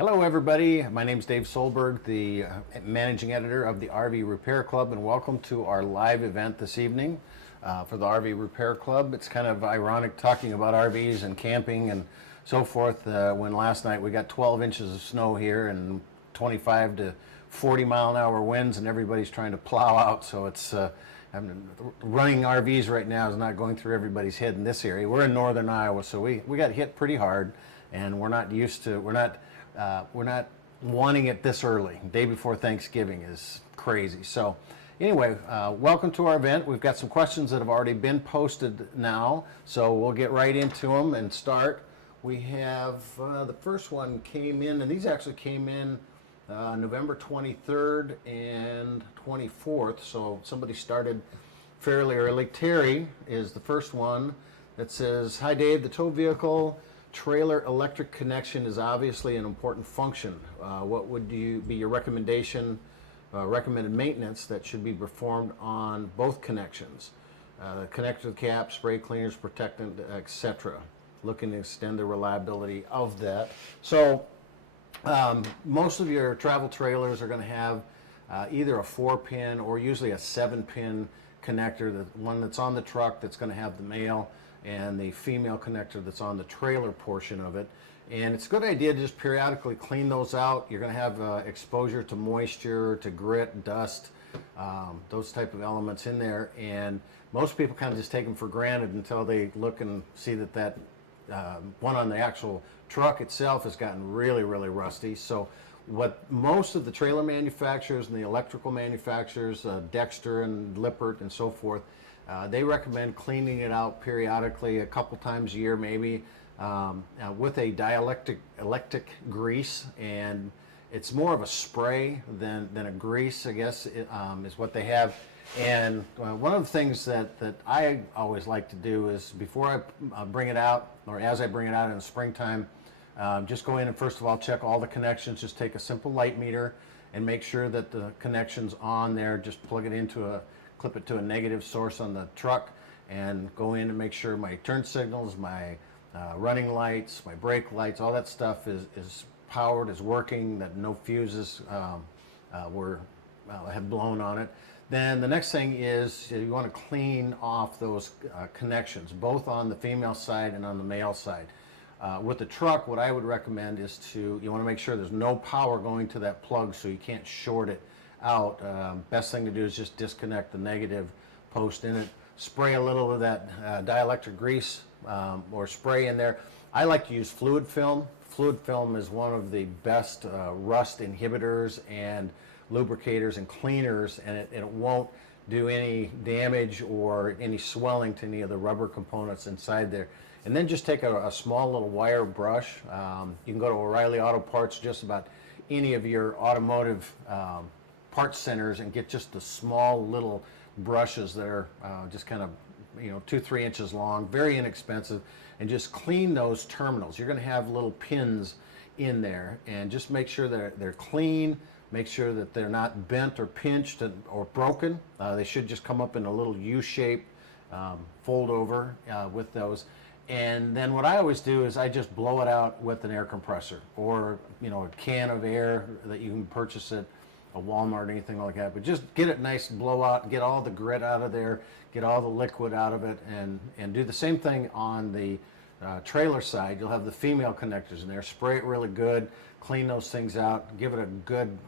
Hello everybody, my name is Dave Solberg, the managing editor of the RV Repair Club, and welcome to our live event this evening for the RV Repair Club. It's kind of ironic talking about RVs and camping and so forth when last night we got 12 inches of snow here and 25 to 40 mile an hour winds and everybody's trying to plow out, so it's running RVs right now is not going through everybody's head in this area. We're in northern Iowa, so we got hit pretty hard, and we're not wanting it this early. Day before Thanksgiving is crazy. So anyway, welcome to our event. We've got some questions that have already been posted now, so we'll get right into them and start. We have the first one came in, and these actually came in November 23rd and 24th, so somebody started fairly early. Terry is the first one that says, "Hi Dave, the tow vehicle trailer electric connection is obviously an important function. What would be your recommended maintenance that should be performed on both connections? Connector cap, spray cleaners, protectant, etc. Looking to extend the reliability of that." So most of your travel trailers are going to have either a 4-pin or usually a 7-pin connector, the one that's on the truck that's going to have the male, and the female connector that's on the trailer portion of it. And it's a good idea to just periodically clean those out. You're going to have exposure to moisture, to grit, dust, those type of elements in there, and most people kind of just take them for granted until they look and see that one on the actual truck itself has gotten really rusty. So what most of the trailer manufacturers and the electrical manufacturers, Dexter and Lippert and so forth, they recommend cleaning it out periodically, a couple times a year maybe, with a dielectric grease, and it's more of a spray than a grease, I guess, is what they have. And one of the things that I always like to do is before I bring it out, or as I bring it out in the springtime, just go in and first of all check all the connections. Just take a simple light meter and make sure that the connection's on there. Just clip it to a negative source on the truck, and go in and make sure my turn signals, my running lights, my brake lights, all that stuff is powered, is working, that no fuses have blown on it. Then the next thing is you want to clean off those connections, both on the female side and on the male side. With the truck, what I would recommend is you want to make sure there's no power going to that plug, so you can't short it out. Best thing to do is just disconnect the negative post in it. Spray a little of that dielectric grease or spray in there. I like to use fluid film. Fluid film is one of the best rust inhibitors and lubricators and cleaners, and it won't do any damage or any swelling to any of the rubber components inside there. And then just take a small little wire brush. You can go to O'Reilly Auto Parts, just about any of your automotive parts centers, and get just the small little brushes that are just kind of 2-3 inches long, very inexpensive, and just clean those terminals. You're going to have little pins in there, and just make sure that they're clean. Make sure that they're not bent or pinched or broken. They should just come up in a little U-shape fold over with those. And then what I always do is I just blow it out with an air compressor, or a can of air that you can purchase at a Walmart or anything like that. But just get it nice, blow out, get all the grit out of there, get all the liquid out of it, and do the same thing on the trailer side. You'll have the female connectors in there. Spray it really good, clean those things out, give it a good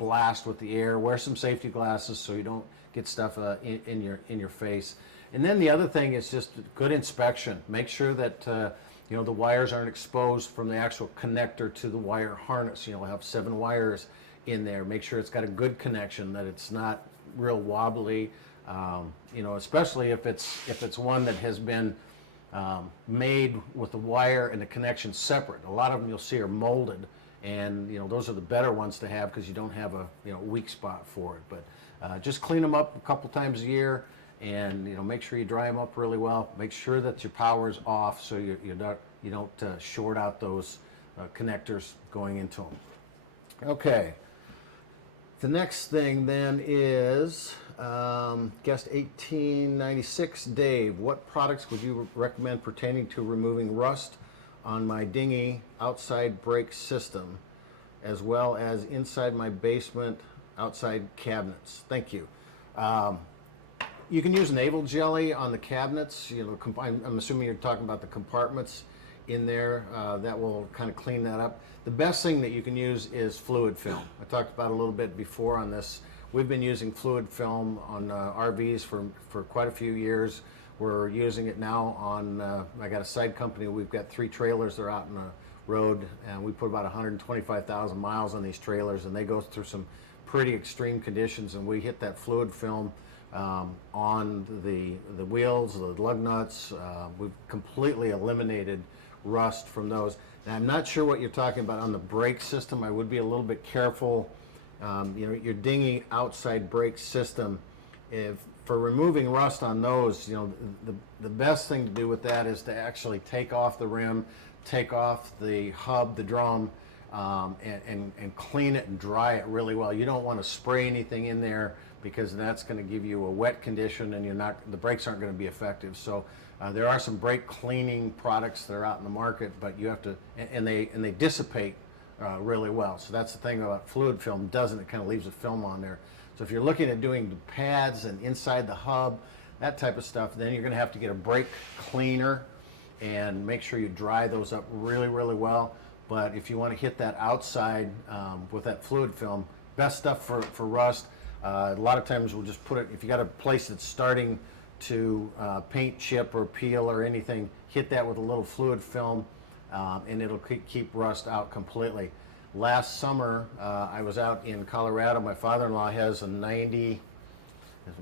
blast with the air. Wear some safety glasses so you don't get stuff in your face. And then the other thing is just good inspection. Make sure that the wires aren't exposed from the actual connector to the wire harness. You'll have 7 wires in there. Make sure it's got a good connection, that it's not real wobbly. Especially if it's one that has been made with the wire and the connection separate. A lot of them you'll see are molded, and those are the better ones to have because you don't have a weak spot for it. But just clean them up a couple times a year, and make sure you dry them up really well. Make sure that your power's off so you don't short out those connectors going into them. Okay. The next thing then is guest 1896, Dave. What products would you recommend pertaining to removing rust on my dingy outside brake system? as well as inside my basement outside cabinets. Thank you. You can use naval jelly on the cabinets. You know, I'm assuming you're talking about the compartments in there. That will kind of clean that up. The best thing that you can use is fluid film. I talked about it a little bit before on this. We've been using fluid film on RVs for quite a few years. We're using it now on, I got a side company. We've got 3 trailers that are out in the road, and we put about 125,000 miles on these trailers, and they go through some pretty extreme conditions, and we hit that fluid film on the wheels, the lug nuts. We've completely eliminated rust from those. Now, I'm not sure what you're talking about on the brake system. I would be a little bit careful. You know, your dingy outside brake system, for removing rust on those, you know, the best thing to do with that is to actually take off the rim, take off the hub, the drum, and clean it and dry it really well. You don't want to spray anything in there because that's going to give you a wet condition, and the brakes aren't going to be effective. So there are some brake cleaning products that are out in the market, but you have to, and they dissipate really well. So that's the thing about fluid film. Doesn't, it kind of leaves a film on there. So if you're looking at doing the pads and inside the hub, that type of stuff, then you're going to have to get a brake cleaner and make sure you dry those up really, really well. But if you want to hit that outside with that fluid film, best stuff for rust. A lot of times we'll just put it, if you got a place that's starting to paint chip or peel or anything, hit that with a little fluid film, and it'll keep rust out completely. Last summer, I was out in Colorado. My father-in-law has a 90,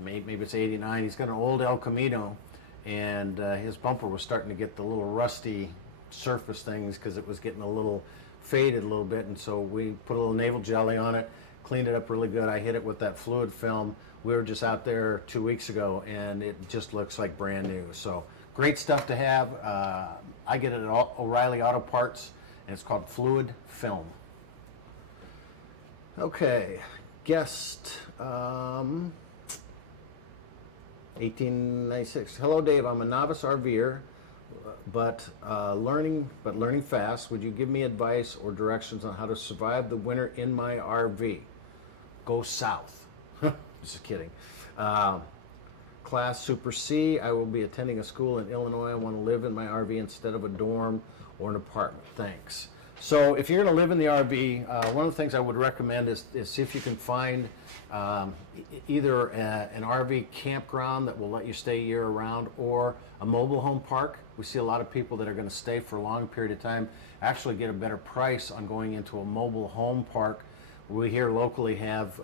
maybe it's 89. He's got an old El Camino, and his bumper was starting to get the little rusty surface things because it was getting a little faded a little bit. And so we put a little naval jelly on it, cleaned it up really good. I hit it with that fluid film. We were just out there 2 weeks ago, and it just looks like brand new. So great stuff to have. I get it at O'Reilly Auto Parts, and it's called fluid film. Okay, guest 1896. Hello, Dave. I'm a novice RVer, but learning fast. Would you give me advice or directions on how to survive the winter in my RV? Go south. Just kidding. Class Super C. I will be attending a school in Illinois. I want to live in my RV instead of a dorm or an apartment. Thanks. So if you're going to live in the RV, one of the things I would recommend is see if you can find either an RV campground that will let you stay year-round or a mobile home park. We see a lot of people that are going to stay for a long period of time actually get a better price on going into a mobile home park. We here locally have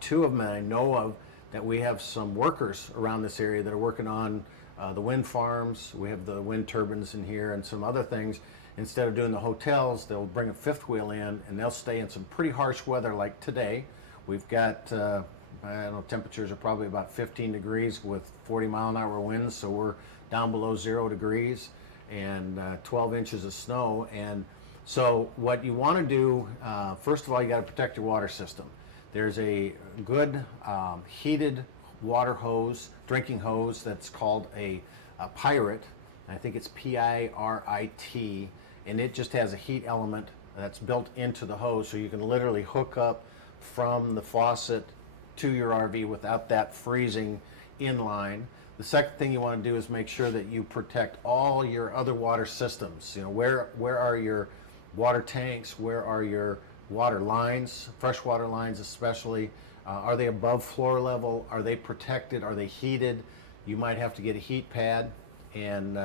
2 of them that I know of, that we have some workers around this area that are working on the wind farms. We have the wind turbines in here and some other things. Instead of doing the hotels, they'll bring a 5th wheel in, and they'll stay in some pretty harsh weather like today. We've got, I don't know, temperatures are probably about 15 degrees with 40-mile-an-hour winds, so we're down below 0 degrees and 12 inches of snow. And so what you want to do, first of all, you got to protect your water system. There's a good heated water hose, drinking hose, that's called a Pirate. I think it's P-I-R-I-T, and it just has a heat element that's built into the hose, so you can literally hook up from the faucet to your RV without that freezing inline. The second thing you want to do is make sure that you protect all your other water systems. You know, where are your water tanks? Where are your water lines, freshwater lines especially? Are they above floor level? Are they protected? Are they heated? You might have to get a heat pad and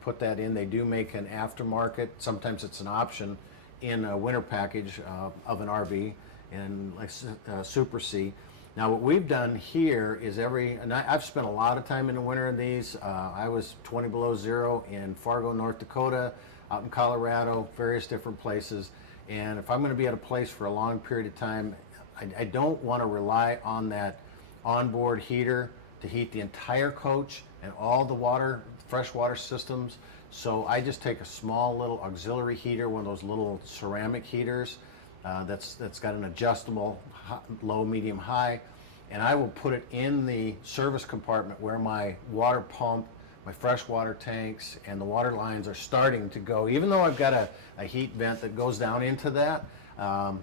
put that in. They do make an aftermarket. Sometimes it's an option in a winter package of an RV, and like Super C. Now what we've done here is and I've spent a lot of time in the winter in these. I was 20 below 0 in Fargo, North Dakota, out in Colorado, various different places. And if I'm going to be at a place for a long period of time, I don't want to rely on that onboard heater to heat the entire coach and all the freshwater systems. So I just take a small little auxiliary heater, one of those little ceramic heaters that's got an adjustable low, medium, high, and I will put it in the service compartment where my water pump, my freshwater tanks, and the water lines are starting to go. Even though I've got a heat vent that goes down into that, I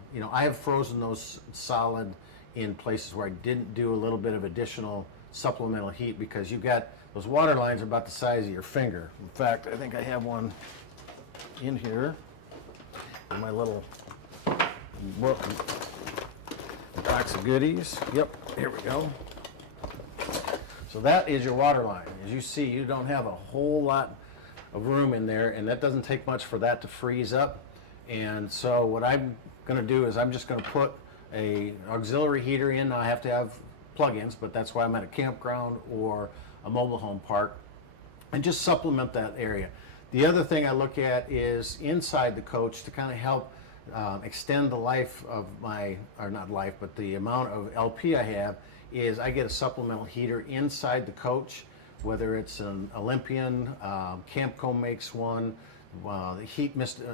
have frozen those solid in places where I didn't do a little bit of additional supplemental heat, because you've got those water lines are about the size of your finger. In fact, I think I have one in here in my little box of goodies. Yep, here we go. So that is your water line. As you see, you don't have a whole lot of room in there, and that doesn't take much for that to freeze up. And so what I'm going to do is I'm just going to put a auxiliary heater in. Now I have to have plug-ins, but that's why I'm at a campground or a mobile home park, and just supplement that area. The other thing I look at is inside the coach to kind of help extend the life of my, or not life, but the amount of LP I have, is I get a supplemental heater inside the coach, whether it's an Olympian, Campco makes one, the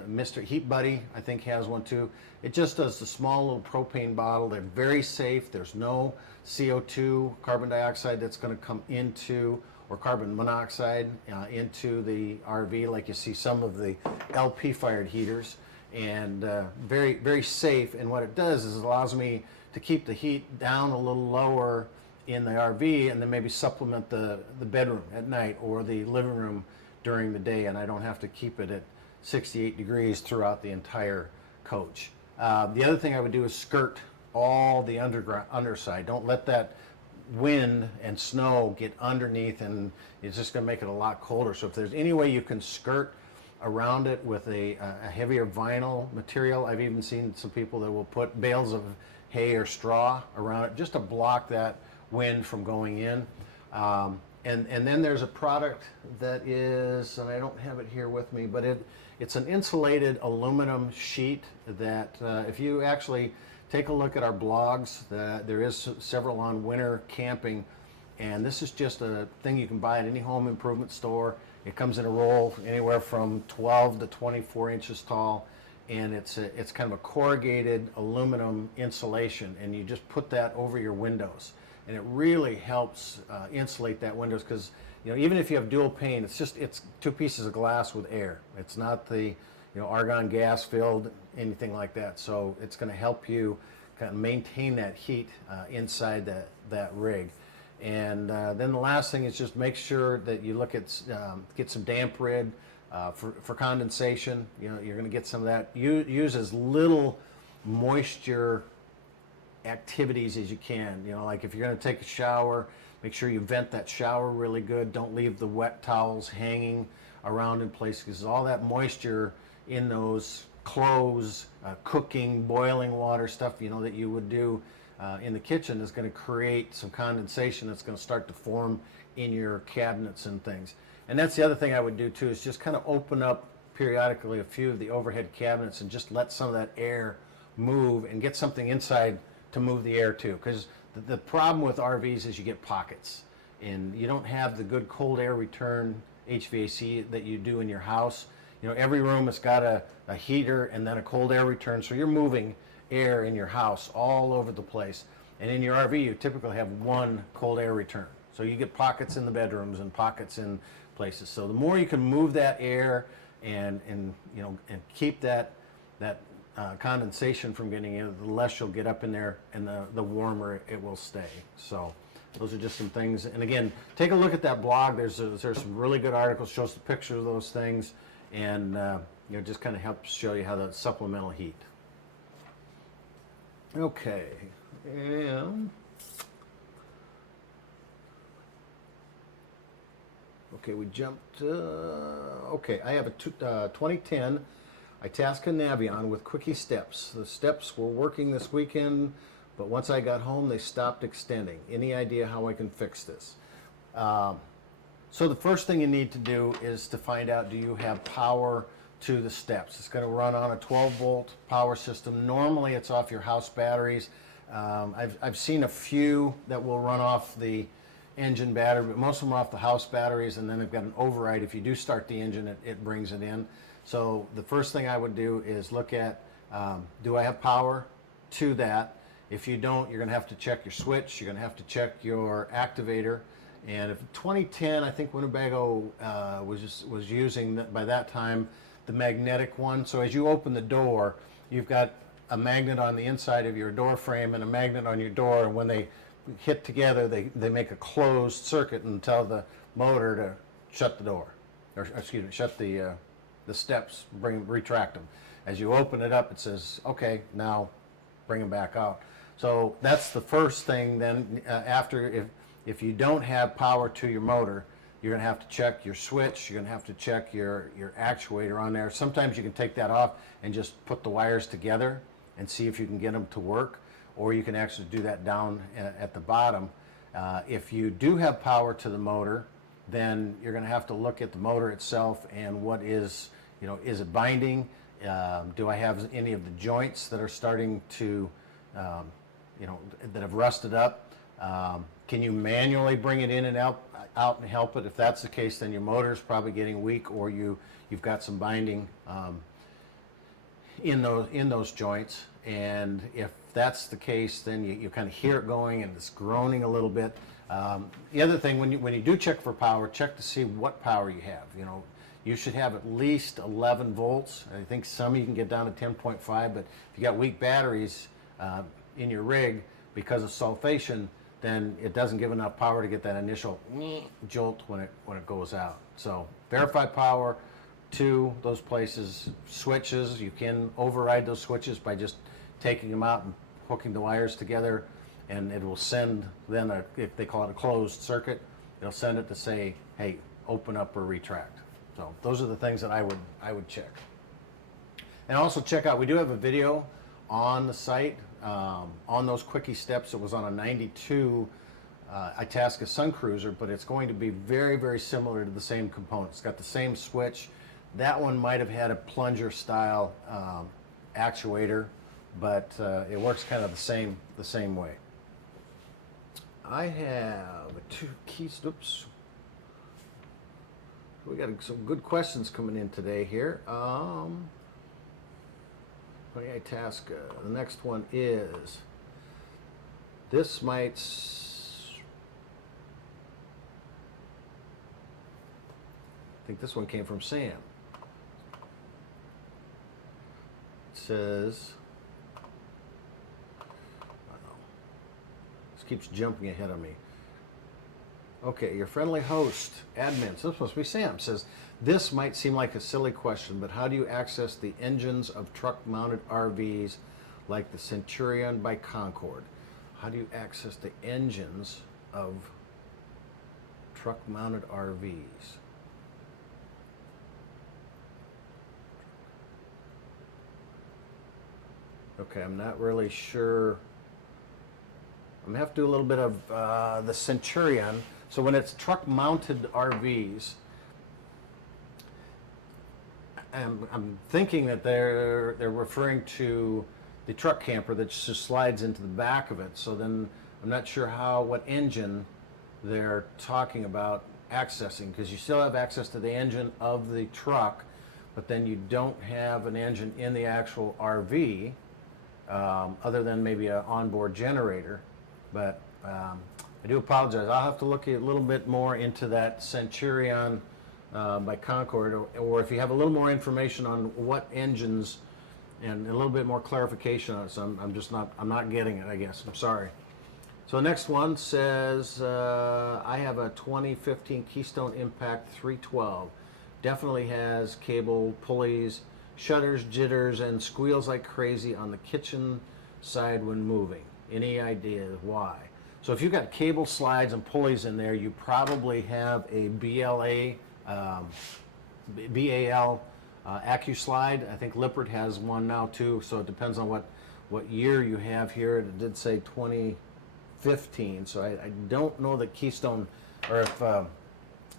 Mr. Heat Buddy I think has one too. It just does the small little propane bottle. They're very safe. There's no CO2, carbon dioxide, that's going to come into, or carbon monoxide into the RV like you see some of the LP fired heaters, and very, very safe. And what it does is it allows me to keep the heat down a little lower in the RV, and then maybe supplement the bedroom at night or the living room during the day, and I don't have to keep it at 68 degrees throughout the entire coach. The other thing I would do is skirt all the underside. Don't let that wind and snow get underneath, and it's just going to make it a lot colder. So if there's any way you can skirt around it with a heavier vinyl material, I've even seen some people that will put bales of hay or straw around it just to block that wind from going in. And then there's a product that is, and I don't have it here with me, but it's an insulated aluminum sheet that if you actually take a look at our blogs, there is several on winter camping, and this is just a thing you can buy at any home improvement store. It comes in a roll anywhere from 12 to 24 inches tall, and it's kind of a corrugated aluminum insulation, and you just put that over your windows, and it really helps insulate that windows, because even if you have dual pane, it's two pieces of glass with air. It's not the argon gas filled, anything like that. So it's going to help you kind of maintain that heat inside that rig. And then the last thing is just make sure that you look at get some damp rid for condensation. You're going to get some of that. Use as little moisture activities as you can. Like if you're going to take a shower, make sure you vent that shower really good. Don't leave the wet towels hanging around in place, because all that moisture in those clothes, cooking, boiling water stuff, that you would do in the kitchen, is going to create some condensation that's going to start to form in your cabinets and things. And that's the other thing I would do too, is just kind of open up periodically a few of the overhead cabinets and just let some of that air move, and get something inside to move the air too. Because the problem with RVs is you get pockets, and you don't have the good cold air return HVAC that you do in your house. Every room has got a heater and then a cold air return, so you're moving air in your house all over the place. And in your RV, you typically have one cold air return, so you get pockets in the bedrooms and pockets in places. So the more you can move that air and keep that condensation from getting in, the less you'll get up in there, and the warmer it will stay. So those are just some things. And again, take a look at that blog. There's some really good articles, shows the pictures of those things, and just kind of helps show you how to supplemental heat. Okay, and we jumped. Okay, I have a 2010 Itasca Navion with quickie steps. The steps were working this weekend, but once I got home, they stopped extending. Any idea how I can fix this? So the first thing you need to do is to find out, do you have power to the steps? It's going to run on a 12-volt power system. Normally it's off your house batteries. I've seen a few that will run off the engine battery, but most of them are off the house batteries, and then they've got an override. If you do start the engine, it brings it in. So the first thing I would do is look at, do I have power to that? If you don't, you're going to have to check your switch. You're going to have to check your activator. And if 2010, I think Winnebago was using by that time the magnetic one. So as you open the door, you've got a magnet on the inside of your door frame and a magnet on your door, and when they hit together, they make a closed circuit and tell the motor to shut the door, or excuse me, shut the steps, retract them. As you open it up, it says, okay, now bring them back out. So that's the first thing. Then after, if you don't have power to your motor, you're going to have to check your switch. You're going to have to check your actuator on there. Sometimes you can take that off and just put the wires together and see if you can get them to work, or you can actually do that down at the bottom. If you do have power to the motor, then you're going to have to look at the motor itself and what is, is it binding? Do I have any of the joints that are starting to, that have rusted up? Can you manually bring it in and out and help it? If that's the case, then your motor is probably getting weak, or you've got some binding in those joints. And if that's the case, then you kind of hear it going and it's groaning a little bit. The other thing, when you do check for power, check to see what power you have. You should have at least 11 volts. I think some you can get down to 10.5, but if you got weak batteries in your rig because of sulfation, then it doesn't give enough power to get that initial jolt when it goes out. So verify power to those places. Switches, you can override those switches by just taking them out and hooking the wires together, and it will send then if they call it a closed circuit, it'll send it to say, hey, open up or retract. So those are the things that I would check. And also check out, we do have a video on the site on those quickie steps. It was on a 92 Itasca Sun Cruiser, but it's going to be very, very similar to the same components. It's got the same switch. That one might have had a plunger style actuator, but it works kind of the same way. I have two keys. Oops. We got some good questions coming in today here. Itasca. The next one is, this might, I think this one came from Sam. It says, this keeps jumping ahead of me. Okay, your friendly host, admin, so this must be Sam, says, this might seem like a silly question, but how do you access the engines of truck-mounted RVs like the Centurion by Concorde? How do you access the engines of truck-mounted RVs? Okay, I'm not really sure. I'm going to have to do a little bit of the Centurion. So when it's truck-mounted RVs, I'm thinking that they're referring to the truck camper that just slides into the back of it. So then I'm not sure what engine they're talking about accessing, because you still have access to the engine of the truck, but then you don't have an engine in the actual RV, other than maybe an onboard generator. But I do apologize. I'll have to look a little bit more into that Centurion by Concorde, or if you have a little more information on what engines and a little bit more clarification on it. So I'm not getting it, I guess. I'm sorry. So the next one says, I have a 2015 Keystone Impact 312. Definitely has cable, pulleys, shutters, jitters, and squeals like crazy on the kitchen side when moving. Any idea why? So if you've got cable slides and pulleys in there, you probably have a BAL AccuSlide. I think Lippert has one now too, so it depends on what year you have here. It did say 2015, so I don't know that Keystone, or if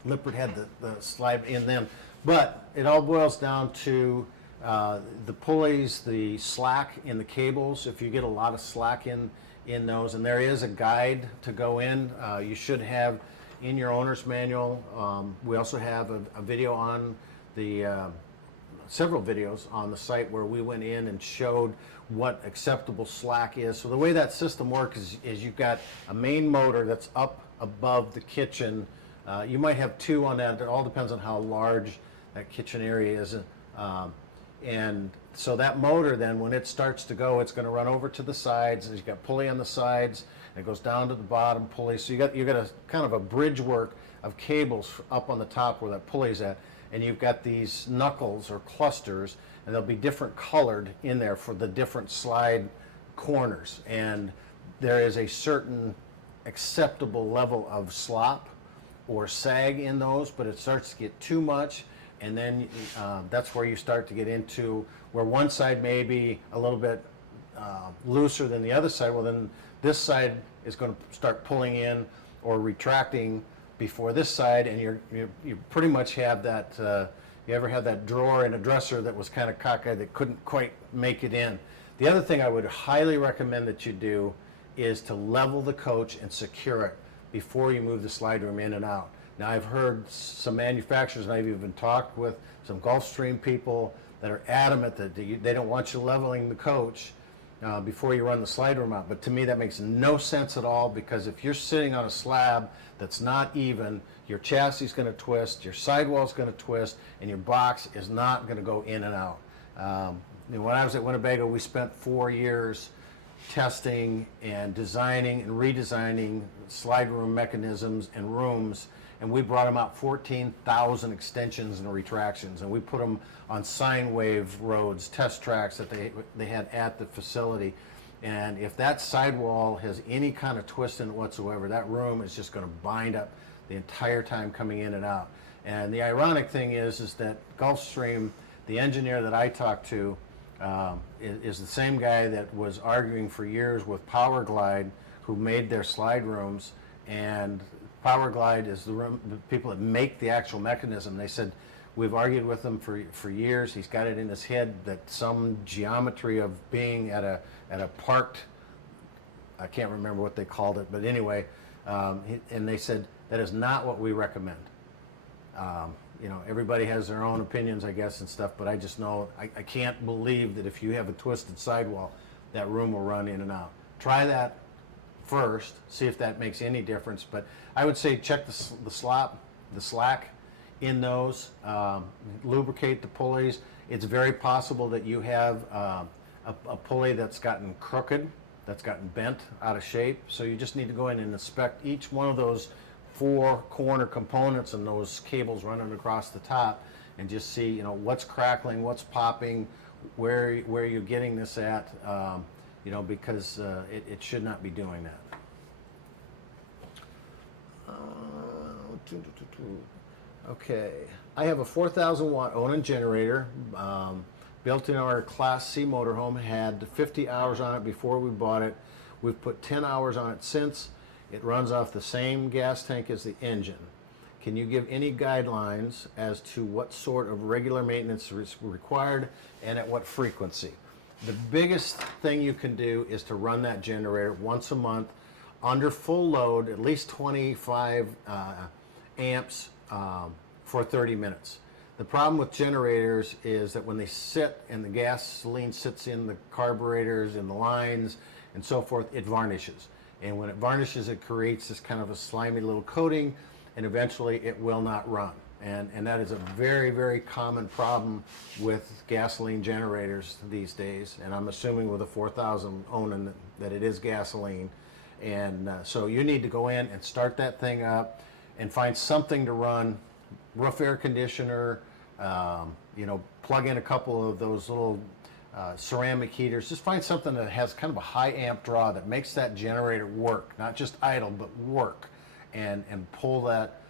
Lippert had the slide in them. But it all boils down to the pulleys, the slack in the cables. If you get a lot of slack in those, and there is a guide to go in, you should have in your owner's manual. We also have a video on the several videos on the site where we went in and showed what acceptable slack is. So the way that system works is you've got a main motor that's up above the kitchen. You might have two on that. It all depends on how large that kitchen area is. And so that motor then, when it starts to go, it's going to run over to the sides, and you've got pulley on the sides, and it goes down to the bottom pulley. So you got a kind of a bridge work of cables up on the top where that pulley's at, and you've got these knuckles or clusters, and they'll be different colored in there for the different slide corners. And there is a certain acceptable level of slop or sag in those, but it starts to get too much, and then that's where you start to get into where one side may be a little bit looser than the other side. Well, then this side is going to start pulling in or retracting before this side, and you pretty much have that. You ever had that drawer in a dresser that was kind of cockeyed that couldn't quite make it in? The other thing I would highly recommend that you do is to level the coach and secure it before you move the slide room in and out. Now, I've heard some manufacturers, and I've even talked with some Gulfstream people that are adamant that they don't want you leveling the coach before you run the slide room out. But to me, that makes no sense at all, because if you're sitting on a slab that's not even, your chassis is going to twist, your sidewall is going to twist, and your box is not going to go in and out. When I was at Winnebago, we spent 4 years testing and designing and redesigning slide room mechanisms and rooms, and we brought them out 14,000 extensions and retractions, and we put them on sine wave roads, test tracks that they had at the facility. And if that sidewall has any kind of twist in it whatsoever, that room is just going to bind up the entire time coming in and out. And the ironic thing is that Gulfstream, the engineer that I talked to, is the same guy that was arguing for years with Powerglide, who made their slide rooms. And Powerglide is the people that make the actual mechanism. They said, we've argued with him for years. He's got it in his head that some geometry of being at a parked, I can't remember what they called it, but anyway, and they said, that is not what we recommend. Everybody has their own opinions, I guess, and stuff, but I just know, I can't believe that if you have a twisted sidewall, that room will run in and out. Try that first, see if that makes any difference, but I would say check the slack in those, lubricate the pulleys. It's very possible that you have a pulley that's gotten crooked, that's gotten bent out of shape, so you just need to go in and inspect each one of those 4 corner components and those cables running across the top, and just see what's crackling, what's popping, where you're getting this at, because it should not be doing that. Okay, I have a 4,000 watt Onan generator built in our Class C motorhome. Had 50 hours on it before we bought it. We've put 10 hours on it since. It runs off the same gas tank as the engine. Can you give any guidelines as to what sort of regular maintenance is required and at what frequency? The biggest thing you can do is to run that generator once a month under full load, at least 25 amps for 30 minutes. The problem with generators is that when they sit and the gasoline sits in the carburetors and the lines and so forth, it varnishes. And when it varnishes, it creates this kind of a slimy little coating, and eventually it will not run. And that is a very, very common problem with gasoline generators these days. And I'm assuming with a 4,000 Onan that it is gasoline. And so you need to go in and start that thing up and find something to run, roof air conditioner, plug in a couple of those little ceramic heaters. Just find something that has kind of a high amp draw that makes that generator work, not just idle, but work, and pull that,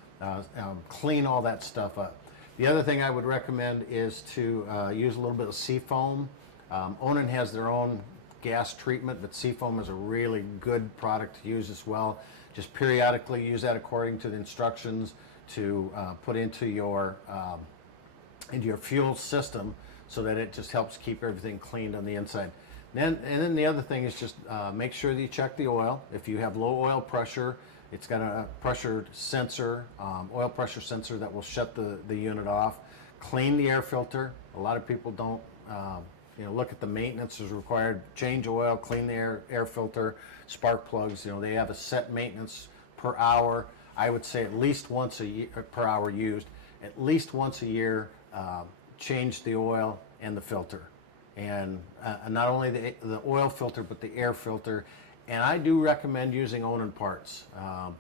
clean all that stuff up. The other thing I would recommend is to use a little bit of seafoam. Onan has their own gas treatment, but seafoam is a really good product to use as well. Just periodically use that according to the instructions to put into your fuel system, so that it just helps keep everything cleaned on the inside. And then the other thing is just make sure that you check the oil. If you have low oil pressure, it's got a pressure sensor, oil pressure sensor that will shut the unit off. Clean the air filter. A lot of people don't look at the maintenance as required. Change oil, clean the air filter, spark plugs. They have a set maintenance per hour. I would say at least once a year per hour used, at least once a year, change the oil and the filter. And not only the oil filter, but the air filter. And I do recommend using Onan parts.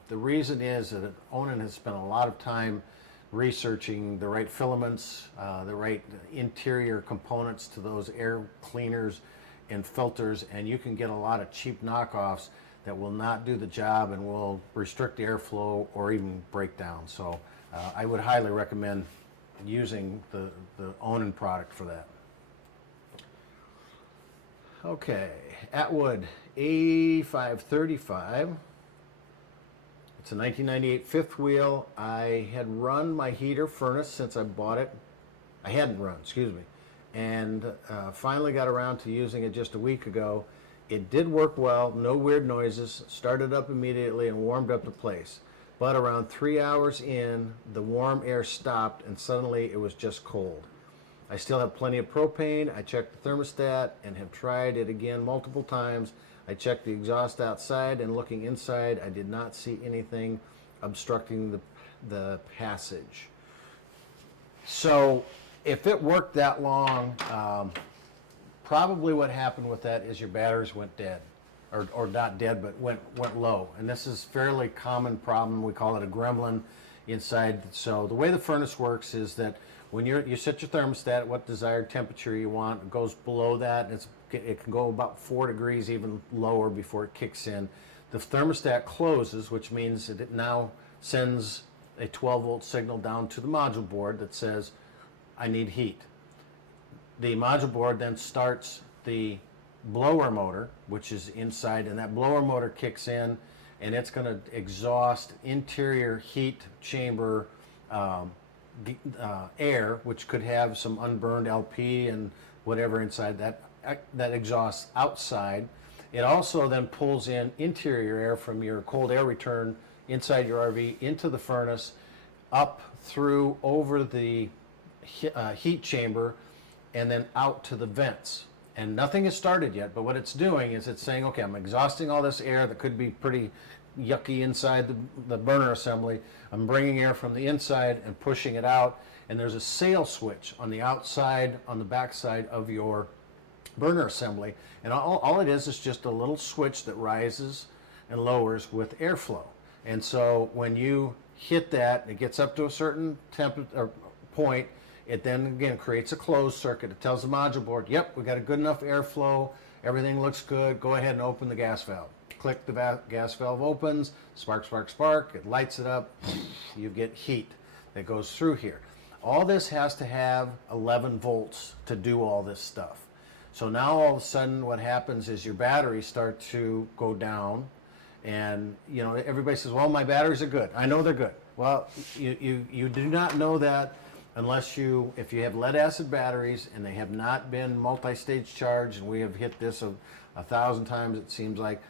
The reason is that Onan has spent a lot of time researching the right filaments, the right interior components to those air cleaners and filters, and you can get a lot of cheap knockoffs that will not do the job and will restrict the airflow or even break down. So I would highly recommend using the Onan product for that. Okay, Atwood A535. It's a 1998 fifth wheel. I had run my heater furnace since I bought it. I hadn't run, excuse me. And finally got around to using it just a week ago. It did work well, no weird noises, started up immediately and warmed up the place. But around 3 hours in, the warm air stopped and suddenly it was just cold. I still have plenty of propane. I checked the thermostat and have tried it again multiple times. I checked the exhaust outside, and looking inside, I did not see anything obstructing the passage. So if it worked that long, probably what happened with that is your batteries went dead. Or not dead, but went low. And this is a fairly common problem. We call it a gremlin inside. So the way the furnace works is that when you set your thermostat at what desired temperature you want, it goes below that. It can go about 4 degrees, even lower, before it kicks in. The thermostat closes, which means that it now sends a 12-volt signal down to the module board that says, I need heat. The module board then starts the blower motor, which is inside, and that blower motor kicks in, and it's going to exhaust interior heat chamber air, which could have some unburned LP and whatever inside that exhausts outside. It also then pulls in interior air from your cold air return inside your RV into the furnace, up through over the heat chamber, and then out to the vents. And nothing has started yet, but what it's doing is it's saying, okay, I'm exhausting all this air that could be pretty yucky inside the burner assembly. I'm bringing air from the inside and pushing it out, and there's a sail switch on the outside, on the back side of your burner assembly, and all it is just a little switch that rises and lowers with airflow. And so when you hit that, it gets up to a certain point. It then again creates a closed circuit. It tells the module board, yep, we got a good enough airflow, everything looks good, go ahead and open the gas valve. Click the gas valve opens, spark, spark, spark, it lights it up, you get heat that goes through here. All this has to have 11 volts to do all this stuff. So now all of a sudden what happens is your batteries start to go down, and you know, everybody says, well, my batteries are good. I know they're good. Well, you do not know that unless if you have lead acid batteries and they have not been multi-stage charged, and we have hit this 1,000 times, it seems like,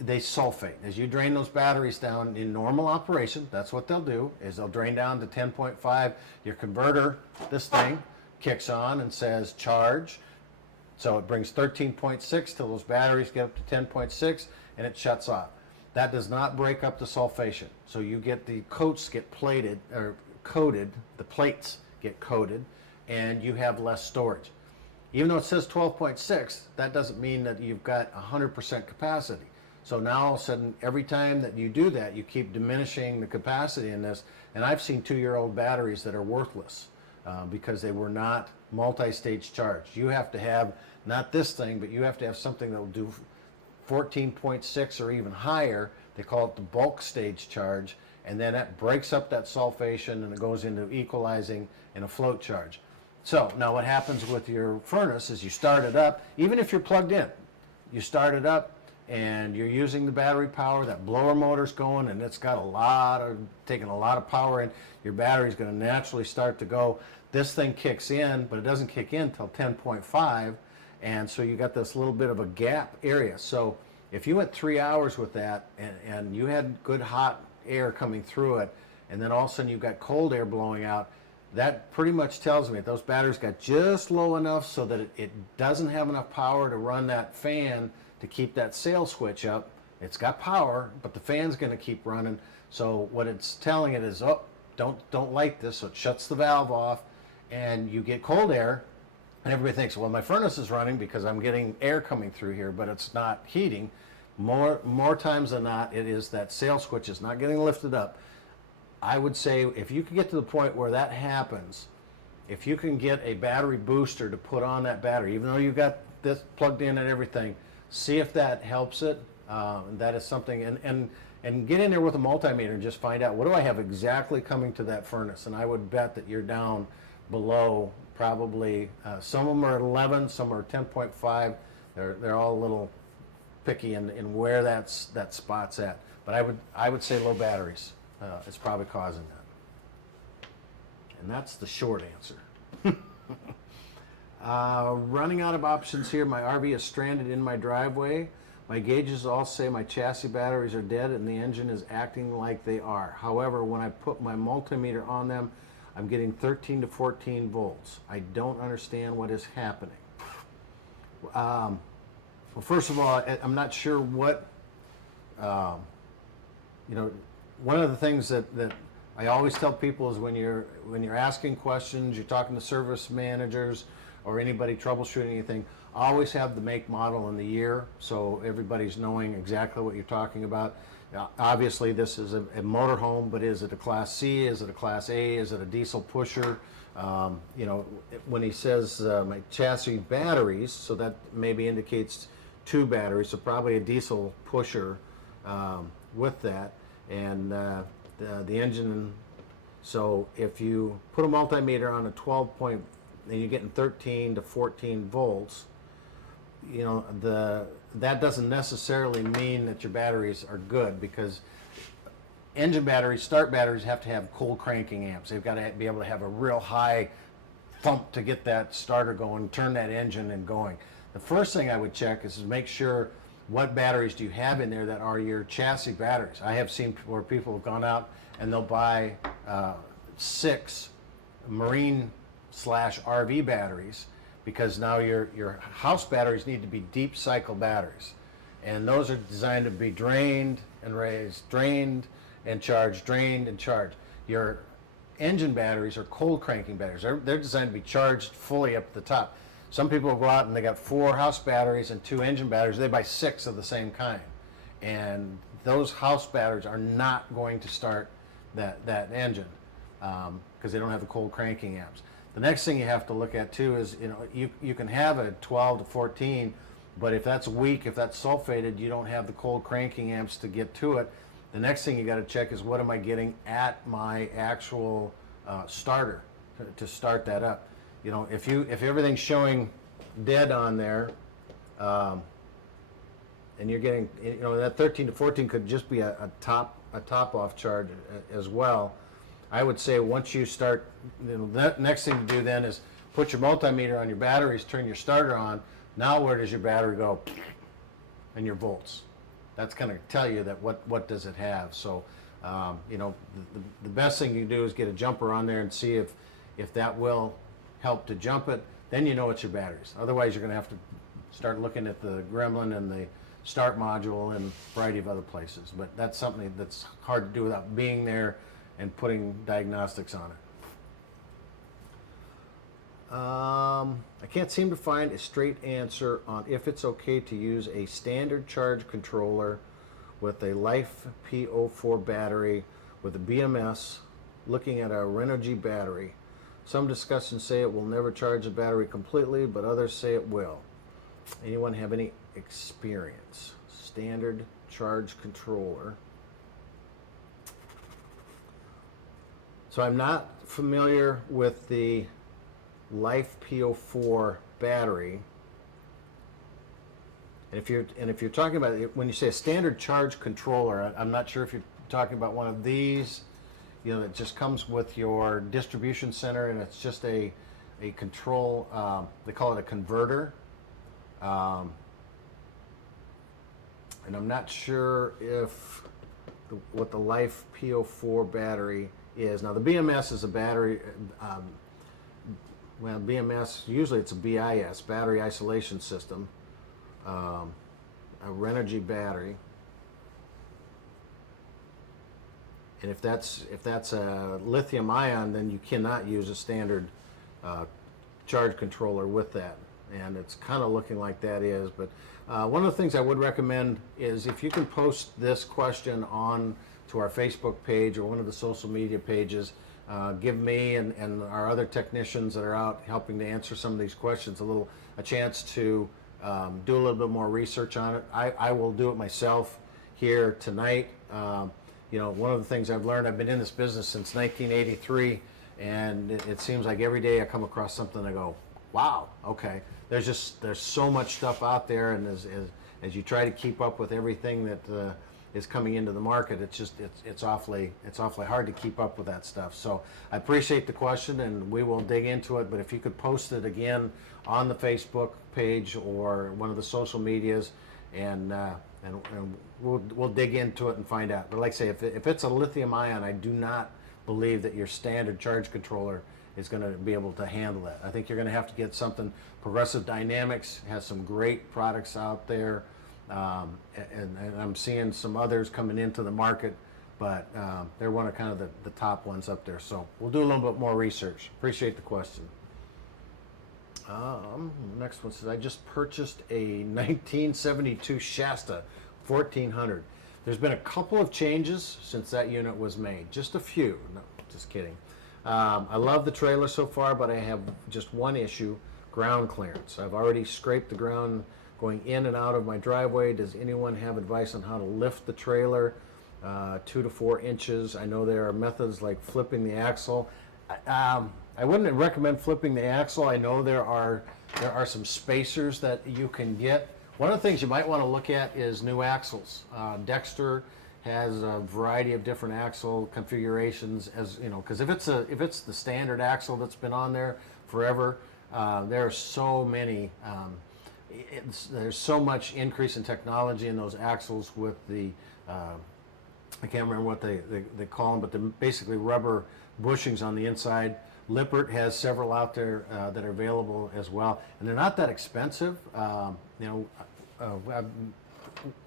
they sulfate. As you drain those batteries down in normal operation, that's what they'll do, is they'll drain down to 10.5. Your converter, this thing, kicks on and says charge. So it brings 13.6 till those batteries get up to 10.6, and it shuts off. That does not break up the sulfation. So you get the coats get plated or coated, the plates get coated, and you have less storage. Even though it says 12.6, that doesn't mean that you've got 100% capacity. So now all of a sudden, every time that you do that, you keep diminishing the capacity in this. And I've seen 2-year-old batteries that are worthless because they were not multi-stage charged. You have to have, not this thing, but you have to have something that will do 14.6 or even higher. They call it the bulk stage charge. And then that breaks up that sulfation and it goes into equalizing and a float charge. So now what happens with your furnace is you start it up, even if you're plugged in, you start it up and you're using the battery power, that blower motor's going and it's got taking a lot of power in, your battery's going to naturally start to go. This thing kicks in, but it doesn't kick in until 10.5, and so you got this little bit of a gap area. So if you went 3 hours with that and you had good hot air coming through it, and then all of a sudden you've got cold air blowing out, that pretty much tells me that those batteries got just low enough so that it doesn't have enough power to run that fan to keep that sail switch up, It's got power, but the fan's going to keep running. So what it's telling it is, oh, don't light this. So it shuts the valve off, and you get cold air, and everybody thinks, well, my furnace is running because I'm getting air coming through here, but it's not heating. More times than not, it is that sail switch is not getting lifted up. I would say if you can get to the point where that happens, if you can get a battery booster to put on that battery, even though you've got this plugged in and everything, see if that helps it. That is something, and get in there with a multimeter and just find out, what do I have exactly coming to that furnace? And I would bet that you're down below probably, some of them are at 11, some are 10.5. They're all a little picky in where that spot's at. But I would say low batteries is probably causing that. And that's the short answer. Running out of options here. My RV is stranded in my driveway. My gauges all say my chassis batteries are dead and the engine is acting like they are. However, when I put my multimeter on them, I'm getting 13 to 14 volts. I don't understand what is happening. Well, first of all, I'm not sure what, one of the things that I always tell people is when you're asking questions, you're talking to service managers or anybody troubleshooting anything, always have the make, model, and the year, so everybody's knowing exactly what you're talking about. Now, obviously, this is a motorhome, but is it a Class C? Is it a Class A? Is it a diesel pusher? When he says my chassis batteries, so that maybe indicates 2 batteries, so probably a diesel pusher with that, and the engine. So if you put a multimeter on a 12 point, and you're getting 13 to 14 volts, that doesn't necessarily mean that your batteries are good, because engine batteries, start batteries, have to have cold cranking amps. They've got to be able to have a real high thump to get that starter going, turn that engine and going. The first thing I would check is make sure what batteries do you have in there that are your chassis batteries. I have seen where people have gone out and they'll buy 6 marine/RV batteries, because now your house batteries need to be deep cycle batteries, and those are designed to be drained and raised, drained and charged, drained and charged. Your engine batteries are cold cranking batteries. They're designed to be charged fully up at the top. Some people will go out and they got 4 house batteries and 2 engine batteries. They buy 6 of the same kind, and those house batteries are not going to start that engine because they don't have the cold cranking amps. The next thing you have to look at too is, you can have a 12 to 14, but if that's weak, if that's sulfated, you don't have the cold cranking amps to get to it. The next thing you got to check is, what am I getting at my actual starter to start that up? If everything's showing dead on there, and you're getting, that 13 to 14 could just be a top off charge as well. I would say once you start, the next thing to do then is put your multimeter on your batteries, turn your starter on. Now where does your battery go? And your volts. That's going to tell you that what does it have. So, the best thing you can do is get a jumper on there and see if that will help to jump it. Then you know it's your batteries. Otherwise, you're going to have to start looking at the gremlin and the start module and a variety of other places. But that's something that's hard to do without being there and putting diagnostics on it. I can't seem to find a straight answer on if it's okay to use a standard charge controller with a Life P04 battery with a BMS, looking at a Renogy battery. Some discussions say it will never charge the battery completely, but others say it will. Anyone have any experience? Standard charge controller. So I'm not familiar with the Life P04 battery. And if you're talking about it, when you say a standard charge controller, I'm not sure if you're talking about one of these, that just comes with your distribution center, and it's just a control. They call it a converter. And I'm not sure what the Life P04 battery is. Now the BMS is a battery, BMS, usually it's a BIS, battery isolation system, a Renogy battery. And if that's a lithium ion, then you cannot use a standard charge controller with that. And it's kind of looking like that is. But one of the things I would recommend is if you can post this question on to our Facebook page or one of the social media pages, give me and our other technicians that are out helping to answer some of these questions a chance to do a little bit more research on it. I will do it myself here tonight. You know, one of the things I've learned, I've been in this business since 1983, and it seems like every day I come across something I go, wow, okay. There's so much stuff out there, and as you try to keep up with everything that is coming into the market, it's awfully hard to keep up with that stuff. So I appreciate the question, and we will dig into it. But if you could post it again on the Facebook page or one of the social medias, and we'll dig into it and find out. But like I say, if it's a lithium ion, I do not believe that your standard charge controller is going to be able to handle that. I think you're going to have to get something. Progressive Dynamics has some great products out there, and I'm seeing some others coming into the market, but they're one of kind of the top ones up there. So we'll do a little bit more research. Appreciate the question. Next one says, I just purchased a 1972 Shasta 1400. There's been a couple of changes since that unit was made. Just a few. No, just kidding. I love the trailer so far, but I have just one issue, ground clearance. I've already scraped the ground going in and out of my driveway. Does anyone have advice on how to lift the trailer 2 to 4 inches? I know there are methods like flipping the axle. I wouldn't recommend flipping the axle. I know there are some spacers that you can get. One of the things you might want to look at is new axles. Dexter has a variety of different axle configurations, as you know, because if it's the standard axle that's been on there forever, there are so many. There's so much increase in technology in those axles with the I can't remember what they call them, but they're basically rubber bushings on the inside. Lippert has several out there that are available as well, and they're not that expensive.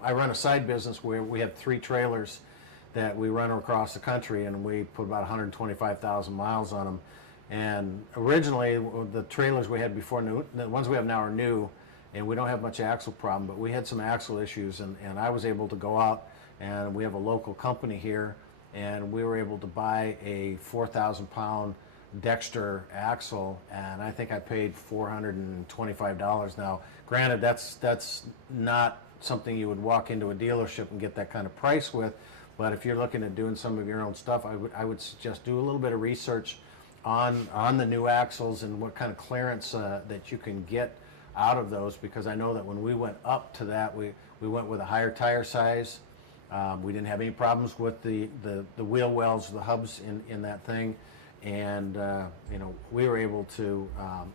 I run a side business where we have 3 trailers that we run across the country, and we put about 125,000 miles on them. And originally, the trailers we had before, the ones we have now are new, and we don't have much axle problem, but we had some axle issues, and I was able to go out, and we have a local company here, and we were able to buy a 4,000-pound Dexter axle, and I think I paid $425. Now, granted, that's not something you would walk into a dealership and get that kind of price with, but if you're looking at doing some of your own stuff, I would suggest do a little bit of research on the new axles and what kind of clearance that you can get out of those, because I know that when we went up to that, we went with a higher tire size. We didn't have any problems with the wheel wells, the hubs in that thing, and we were able to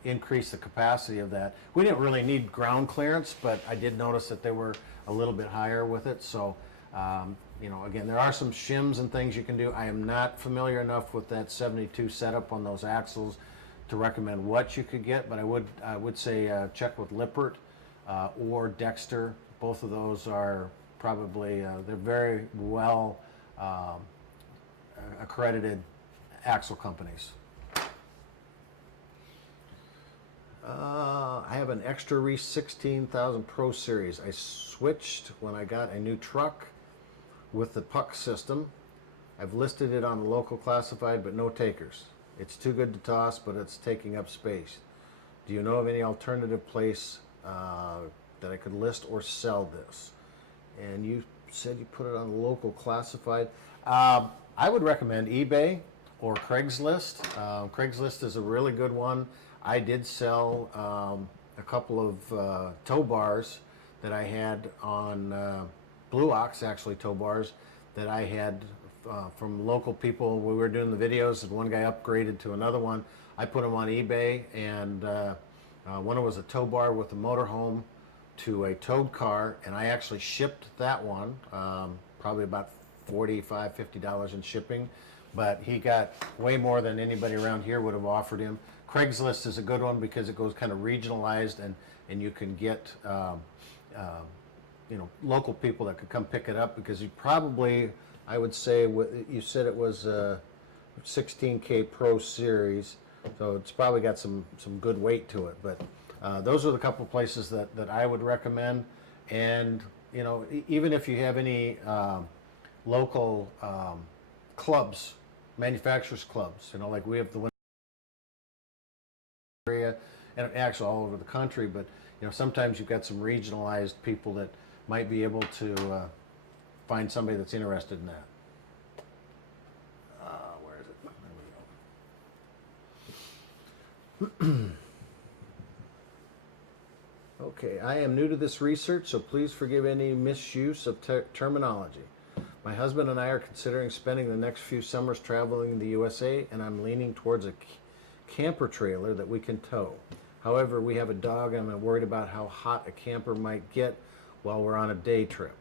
increase the capacity of that. We didn't really need ground clearance, but I did notice that they were a little bit higher with it. So again, there are some shims and things you can do. I am not familiar enough with that 72 setup on those axles to recommend what you could get, but I would say check with Lippert or Dexter. Both of those are probably they're very well accredited axle companies. I have an Extra Reese 16,000 Pro Series. I switched when I got a new truck with the puck system. I've listed it on the local classified, but no takers. It's too good to toss, but it's taking up space. Do you know of any alternative place that I could list or sell this? And you said you put it on the local classified. I would recommend eBay or Craigslist. Craigslist is a really good one. I did sell a couple of tow bars that I had on Blue Ox, actually tow bars that I had from local people. We were doing the videos, and one guy upgraded to another one. I put them on eBay, and one was a tow bar with a motorhome to a towed car, and I actually shipped that one, probably about $45, $50 in shipping, but he got way more than anybody around here would have offered him. Craigslist is a good one because it goes kind of regionalized, and you can get local people that could come pick it up, because you probably I would say you said it was 16K Pro Series, so it's probably got some good weight to it. But those are the couple places that I would recommend. And you know, even if you have any local clubs, manufacturers clubs, you know, like we have the area and actually all over the country. But you know, sometimes you've got some regionalized people that might be able to find somebody that's interested in that. Where is it? There we go. Okay, I am new to this research, so please forgive any misuse of terminology. My husband and I are considering spending the next few summers traveling the USA, and I'm leaning towards a camper trailer that we can tow. However, we have a dog, and I'm worried about how hot a camper might get while we're on a day trip.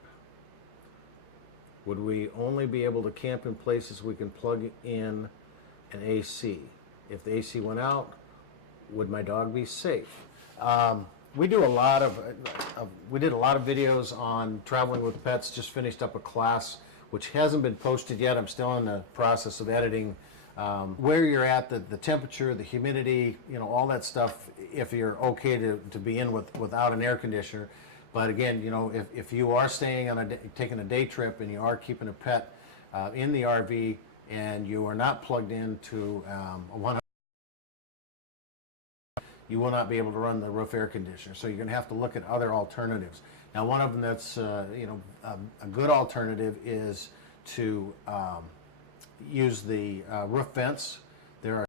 Would we only be able to camp in places we can plug in an AC? If the AC went out, would my dog be safe? We do a lot of, we did a lot of videos on traveling with pets. Just finished up a class which hasn't been posted yet. I'm still in the process of editing. Where you're at, the temperature, the humidity, you know, all that stuff, if you're okay to be in without an air conditioner. But again, you know, if you are staying on taking a day trip and you are keeping a pet in the RV and you are not plugged into a 100, you will not be able to run the roof air conditioner. So you're going to have to look at other alternatives. Now, one of them that's you know, a good alternative is to use the roof vents. There are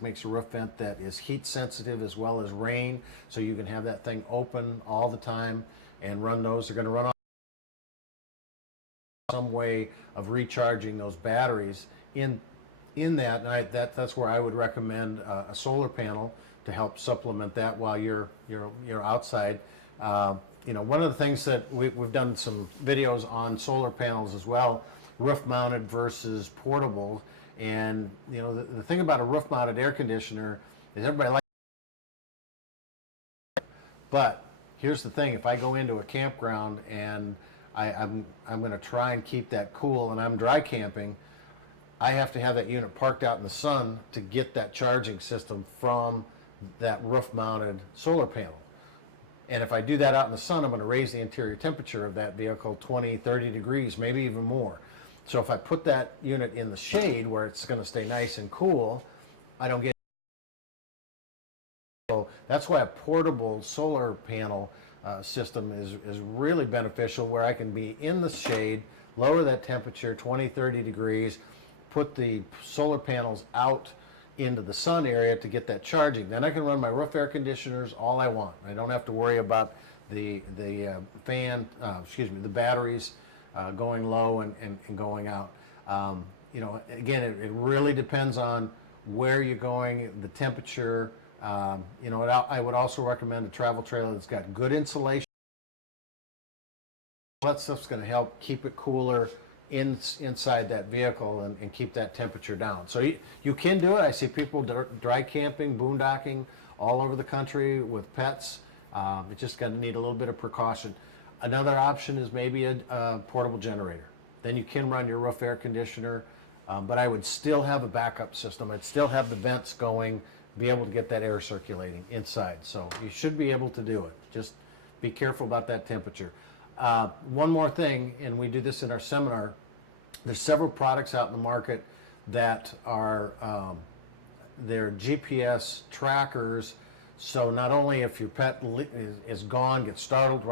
makes a roof vent that is heat sensitive as well as rain, so you can have that thing open all the time and run those. They're going to run off some way of recharging those batteries in that. And that's where I would recommend a solar panel to help supplement that while you're outside. You know, one of the things that we've done some videos on solar panels as well, roof mounted versus portable. And you know, the thing about a roof mounted air conditioner is everybody likes, but here's the thing: if I go into a campground and I'm going to try and keep that cool and I'm dry camping, I have to have that unit parked out in the sun to get that charging system from that roof mounted solar panel. And if I do that out in the sun, I'm going to raise the interior temperature of that vehicle 20, 30 degrees, maybe even more. So if I put that unit in the shade where it's going to stay nice and cool, I don't get. So that's why a portable solar panel system is really beneficial, where I can be in the shade, lower that temperature 20, 30 degrees, put the solar panels out into the sun area to get that charging. Then I can run my roof air conditioners all I want. I don't have to worry about the batteries going low and going out. You know, again, it really depends on where you're going, the temperature. You know, I would also recommend a travel trailer that's got good insulation. That stuff's going to help keep it cooler inside that vehicle and keep that temperature down. So you can do it. I see people dry camping, boondocking all over the country with pets. It's just going to need a little bit of precaution. Another option is maybe a portable generator. Then you can run your roof air conditioner, but I would still have a backup system. I'd still have the vents going, be able to get that air circulating inside. So you should be able to do it. Just be careful about that temperature. One more thing, and we do this in our seminar, there's several products out in the market that are they're GPS trackers. So not only if your pet is gone, gets startled,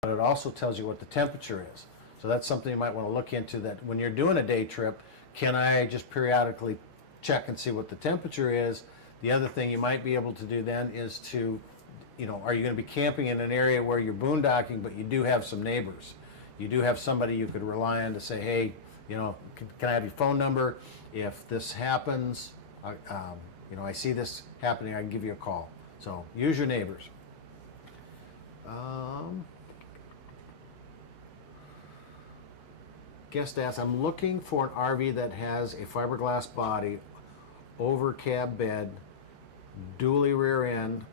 but it also tells you what the temperature is. So that's something you might want to look into, that when you're doing a day trip, can I just periodically check and see what the temperature is? The other thing you might be able to do then is to, you know, are you going to be camping in an area where you're boondocking, but you do have some neighbors? You do have somebody you could rely on to say, hey, you know, can I have your phone number? If this happens, you know, I see this happening, I can give you a call. So use your neighbors. Guest asks, I'm looking for an RV that has a fiberglass body, over cab bed, dually rear end,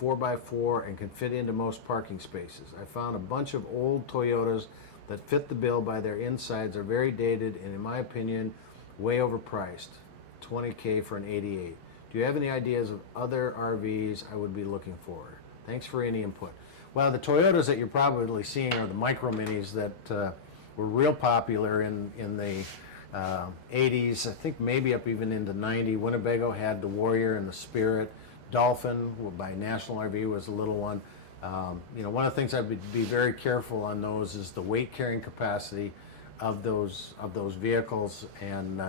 4x4 and can fit into most parking spaces. I found a bunch of old Toyotas that fit the bill by their insides, are very dated and in my opinion way overpriced. $20K for an 88. Do you have any ideas of other RVs I would be looking for? Thanks for any input. Well, the Toyotas that you're probably seeing are the micro minis that were real popular in the 80s, I think maybe up even into 90. Winnebago had the Warrior and the Spirit. Dolphin by National RV was a little one. You know, one of the things I'd be very careful on those is the weight carrying capacity of those vehicles, and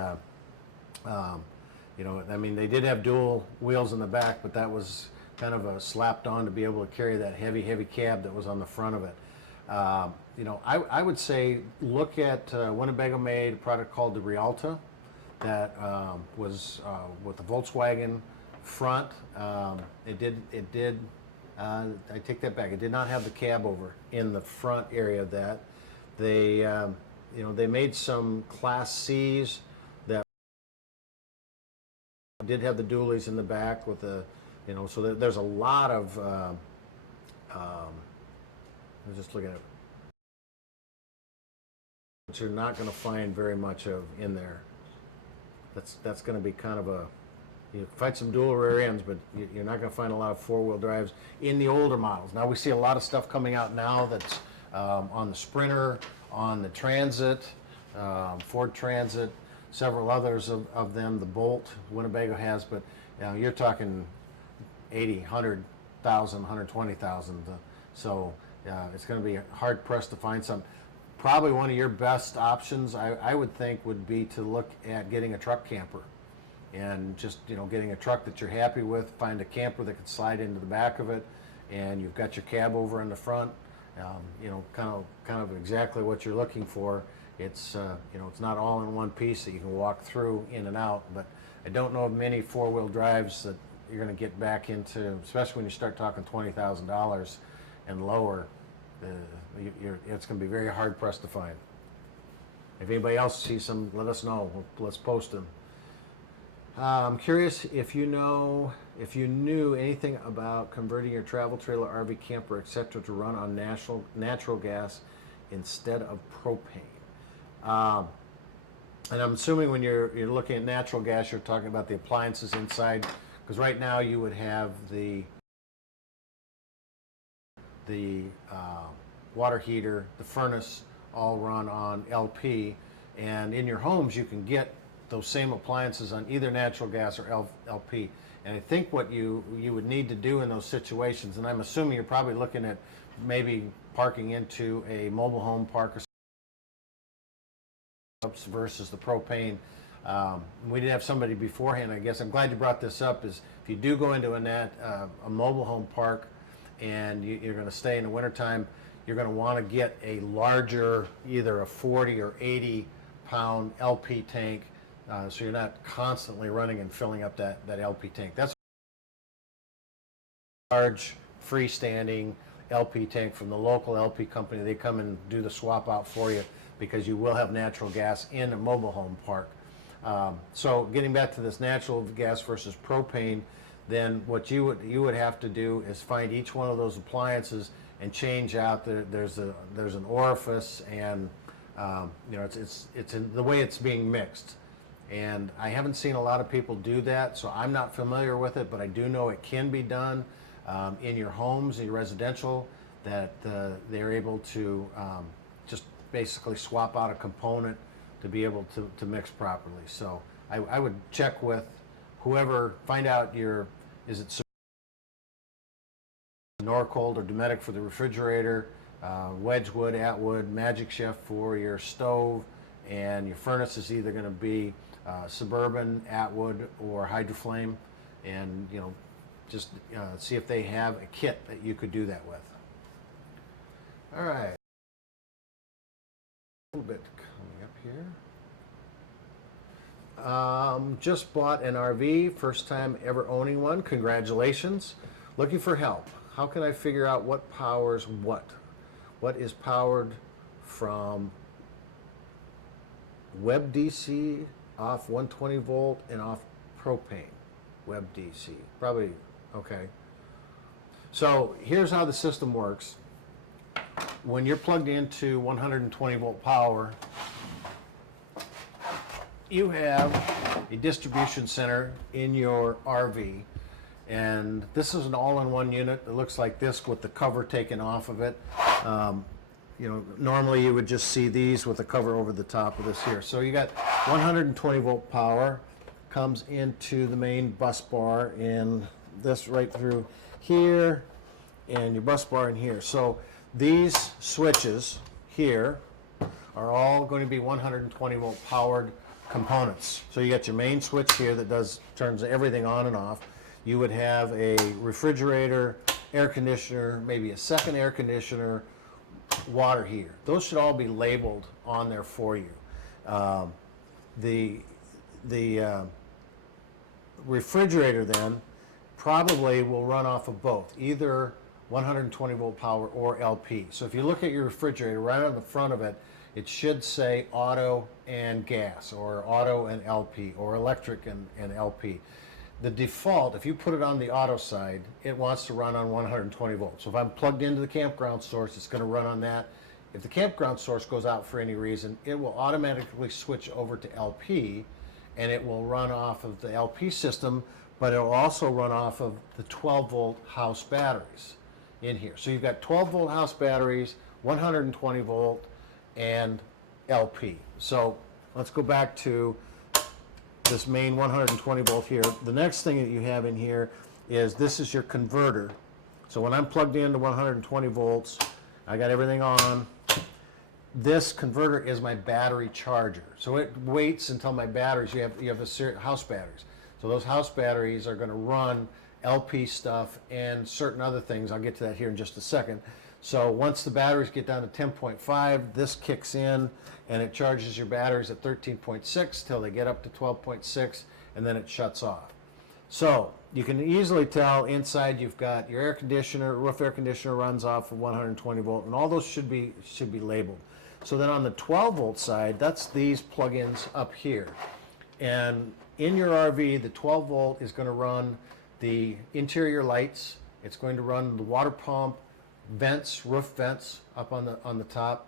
you know, I mean, they did have dual wheels in the back, but that was kind of a slapped on to be able to carry that heavy cab that was on the front of it. You know, I would say look at Winnebago made a product called the Rialta that was with the Volkswagen front. It did. I take that back. It did not have the cab over in the front area of that. They, you know, they made some Class C's that did have the dualies in the back with the, you know, so there's a lot of. I'm just looking at it. But you're not going to find very much of in there. That's going to be kind of a. You find some dual rear ends, but you're not going to find a lot of four-wheel drives in the older models. Now we see a lot of stuff coming out now that's on the Sprinter, on the Transit, Ford Transit, several others of them. The Bolt, Winnebago has, but you know, you're talking 80, 100,000, 120,000. So it's going to be hard pressed to find some. Probably one of your best options, I would think, would be to look at getting a truck camper. And just, you know, getting a truck that you're happy with, find a camper that can slide into the back of it, and you've got your cab over in the front. You know, kind of exactly what you're looking for. It's you know, it's not all in one piece that you can walk through in and out. But I don't know of many four-wheel drives that you're going to get back into, especially when you start talking $20,000 and lower. It's going to be very hard pressed to find. If anybody else sees some, let us know. Let's post them. I'm curious if you knew anything about converting your travel trailer, RV, camper, etc. to run on natural gas instead of propane. And I'm assuming when you're looking at natural gas, you're talking about the appliances inside, because right now you would have the water heater, the furnace, all run on LP, and in your homes you can get those same appliances on either natural gas or LP. And I think what you would need to do in those situations, and I'm assuming you're probably looking at maybe parking into a mobile home park or versus the propane. We did have somebody beforehand, I guess. I'm glad you brought this up, is if you do go into a mobile home park and you're going to stay in the wintertime, you're going to want to get a larger, either a 40 or 80 pound LP tank. So you're not constantly running and filling up that LP tank. That's a large freestanding LP tank from the local LP company. They come and do the swap out for you because you will have natural gas in a mobile home park. So getting back to this natural gas versus propane, then what you would have to do is find each one of those appliances and change out there's an orifice, and you know, it's in the way it's being mixed. And I haven't seen a lot of people do that, so I'm not familiar with it, but I do know it can be done in your homes, in your residential, that they're able to just basically swap out a component to be able to mix properly. So I would check with whoever, find out is it Norcold or Dometic for the refrigerator, Wedgwood, Atwood, Magic Chef for your stove, and your furnace is either going to be Suburban, Atwood, or Hydroflame, and you know, just see if they have a kit that you could do that with. All right, a little bit coming up here. Just bought an RV, first time ever owning one. Congratulations. Looking for help. How can I figure out what powers what? What is powered from web DC off 120 volt and off propane? Web DC, probably, okay. So here's how the system works. When you're plugged into 120 volt power, you have a distribution center in your RV, and this is an all-in-one unit. It looks like this with the cover taken off of it. You know, normally you would just see these with the cover over the top of this here. So you got 120 volt power comes into the main bus bar, in this right through here, and your bus bar in here. So these switches here are all going to be 120 volt powered components. So you got your main switch here that turns everything on and off. You would have a refrigerator, air conditioner, maybe a second air conditioner, water heater. Those should all be labeled on there for you. The refrigerator then probably will run off of both, either 120 volt power or LP. So if you look at your refrigerator, right on the front of it, it should say auto and gas, or auto and LP, or electric and LP. The default, if you put it on the auto side, it wants to run on 120 volts. So if I'm plugged into the campground source, it's going to run on that. If the campground source goes out for any reason, it will automatically switch over to LP, and it will run off of the LP system, but it will also run off of the 12 volt house batteries in here. So you've got 12 volt house batteries, 120 volt, and LP. So let's go back to this main 120 volt here. The next thing that you have in here is, this is your converter. So when I'm plugged into 120 volts, I got everything on. This converter is my battery charger. So it waits until my batteries, you have a house batteries. So those house batteries are going to run LP stuff and certain other things. I'll get to that here in just a second. So once the batteries get down to 10.5, this kicks in and it charges your batteries at 13.6 till they get up to 12.6, and then it shuts off. So you can easily tell inside you've got your air conditioner, roof air conditioner runs off of 120 volt, and all those should be labeled. So then on the 12 volt side, that's these plugins up here. And in your RV, the 12 volt is going to run the interior lights. It's going to run the water pump, vents, roof vents up on the top.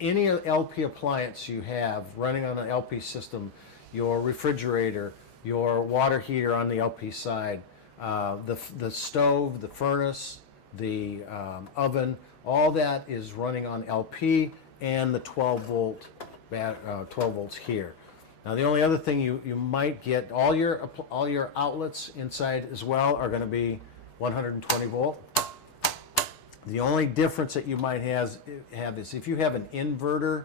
Any LP appliance you have running on an LP system, your refrigerator, your water heater on the LP side, the stove, the furnace, the oven, all that is running on LP and the 12 volt 12 volts here. Now the only other thing you might get, all your outlets inside as well are going to be 120 volt. The only difference that you might have is if you have an inverter,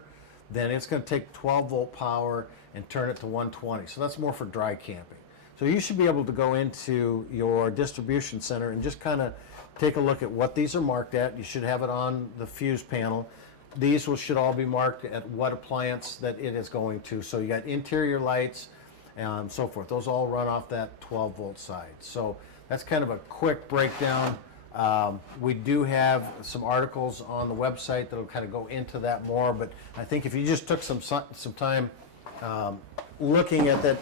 then it's going to take 12 volt power and turn it to 120. So that's more for dry camping. So you should be able to go into your distribution center and just kind of take a look at what these are marked at. You should have it on the fuse panel. These should all be marked at what appliance that it is going to. So you got interior lights and so forth. Those all run off that 12 volt side. So that's kind of a quick breakdown. We do have some articles on the website that'll kind of go into that more, but I think if you just took some time looking at that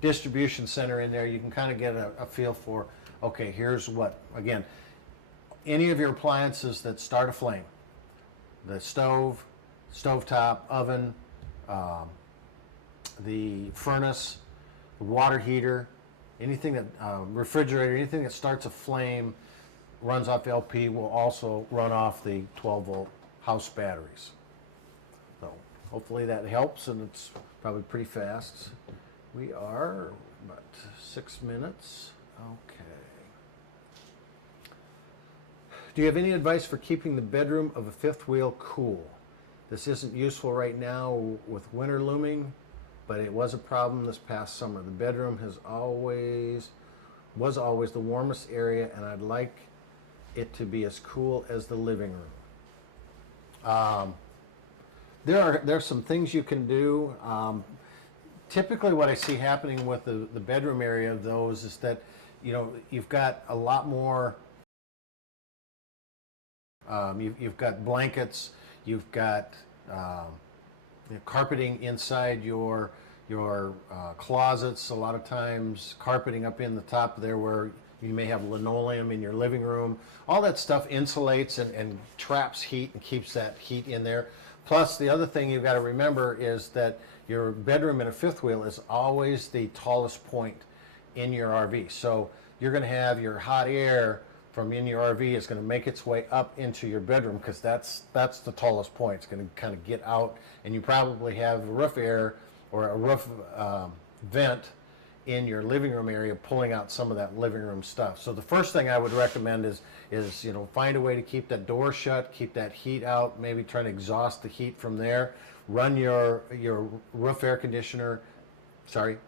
distribution center in there, you can kind of get a feel for, okay, here's what, again, any of your appliances that start a flame, the stove, stovetop, oven, the furnace, the water heater, anything that, refrigerator, anything that starts a flame, runs off LP, will also run off the 12 volt house batteries. So hopefully that helps, and it's probably pretty fast. We are about 6 minutes. Okay. Do you have any advice for keeping the bedroom of a fifth wheel cool? This isn't useful right now with winter looming, but it was a problem this past summer. The bedroom was always the warmest area, and I'd like it to be as cool as the living room. There's some things you can do. Typically what I see happening with the bedroom area of those is that, you know, you've got a lot more, you've got blankets, you've got carpeting inside your closets, a lot of times carpeting up in the top there where You may have linoleum in your living room. All that stuff insulates and traps heat and keeps that heat in there. Plus, the other thing you've got to remember is that your bedroom in a fifth wheel is always the tallest point in your RV. So you're going to have your hot air from in your RV is going to make its way up into your bedroom, because that's the tallest point. It's going to kind of get out, and you probably have roof air or a roof vent in your living room area pulling out some of that living room stuff. So the first thing I would recommend is find a way to keep that door shut, keep that heat out, maybe try to exhaust the heat from there. Run your roof air conditioner,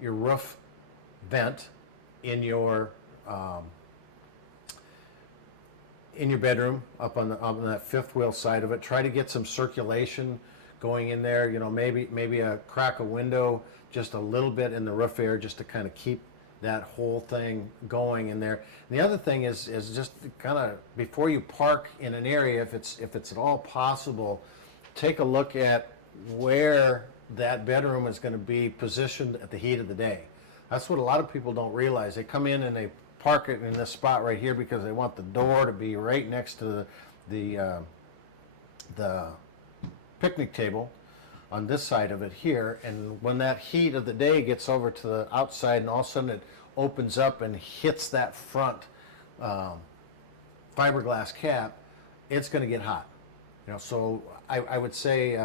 your roof vent in your bedroom up on that fifth wheel side of it. Try to get some circulation going in there. Maybe crack a window just a little bit in the roof air, just to kind of keep that whole thing going in there. And the other thing is just kind of, before you park in an area, if it's at all possible, take a look at where that bedroom is going to be positioned at the heat of the day. That's what a lot of people don't realize. They come in and they park it in this spot right here because they want the door to be right next to the picnic table on this side of it here. And when that heat of the day gets over to the outside and all of a sudden it opens up and hits that front fiberglass cap, it's going to get hot. So I would say